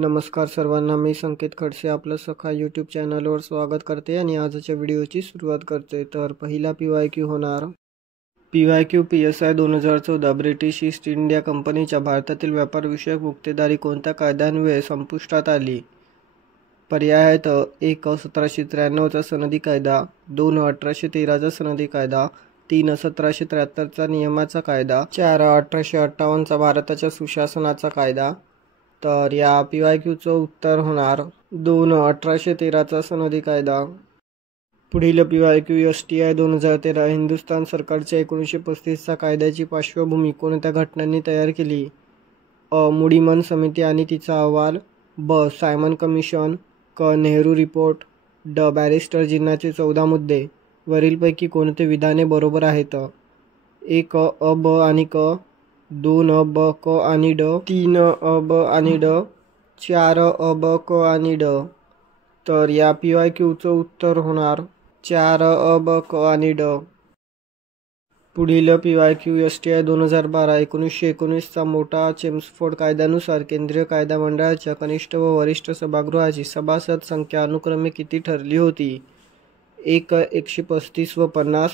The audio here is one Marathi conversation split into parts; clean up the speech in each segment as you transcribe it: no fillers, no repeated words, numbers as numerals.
नमस्कार सर्वांना, मी संकेत खडसे आपलं सखा यूट्यूब चॅनलवर स्वागत करते आणि आजच्या व्हिडिओची सुरुवात करते. तर पहिला PYQ होणार PYQ PSI 2014 British east India कंपनीच्या भारतातील व्यापारविषयक मुक्तेदारी कोणत्या कायद्यान्वये संपुष्टात आली? पर्याय आहेत: 1. 1793चा सनदी कायदा, 2. 1813चा सनदी कायदा, 3. 1773चा नियमाचा कायदा, 4. 1858चा भारताच्या सुशासनाचा कायदा. तर या PYQचं उत्तर होणार 2. 1813चा सनदी कायदा. पुढील PYQ STI 2013 हिंदुस्थान सरकारच्या 1935चा कायद्याची पार्श्वभूमी कोणत्या घटनांनी तयार केली? अ. मुडीमन समिती आणि तिचा अहवाल, ब. सायमन कमिशन, क. नेहरू रिपोर्ट, ड. बॅरिस्टर जिन्नाचे 14 मुद्दे. वरीलपैकी कोणते विधाने बरोबर आहेत? 1. अ, ब आणि क, 2. अ, ब, क आणि ड, 3. अ, ब आणि ड, 4. अ, ब, क आणि ड. तर या PYQचं उत्तर होणार 4. अ, ब, क आणि ड. पुढील PYQ STI 2012 1919चा मोठा चेम्सफोर्ड कायद्यानुसार केंद्रीय कायदा मंडळाच्या कनिष्ठ व वरिष्ठ सभागृहाची सभासद संख्या अनुक्रमे किती ठरली होती? 1. 135 व 50,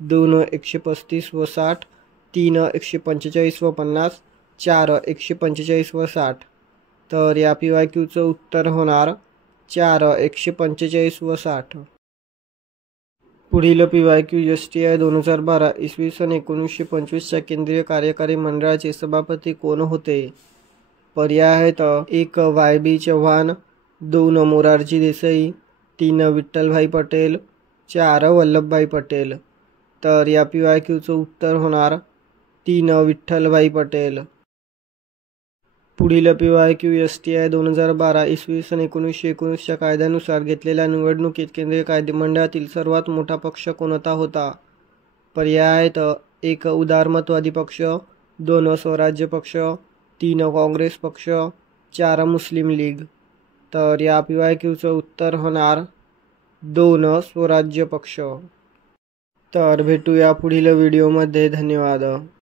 2. 135 व 60, 3. 145 व 50, 4. 145 व 60. तर या PYQचं उत्तर होणार 4. 145 व 60. पुढील PYQ STI 2012 इसवी सन 1925च्या केंद्रीय कार्यकारी मंडळाचे सभापती कोण होते? पर्याय आहेत: 1. YB चव्हाण, 2. मोरारजी देसाई, 3. विठ्ठलभाई पटेल, 4. वल्लभभाई पटेल. तर या PYQचं उत्तर होणार 3. विठ्ठलभाई पटेल. पुढील PYQ STI 2012 इसवी सन 1919च्या कायद्यानुसार घेतलेल्या निवडणुकीत केंद्रीय कायदेमंडळातील सर्वात मोठा पक्ष कोणता होता? पर्याय आहेत: 1. उदारमतवादी पक्ष, 2. स्वराज्य पक्ष, 3. काँग्रेस पक्ष, 4. मुस्लिम लीग. तर या PYQचं उत्तर होणार 2. स्वराज्य पक्ष. तर भेटूया पुढील व्हिडिओमध्ये. धन्यवाद.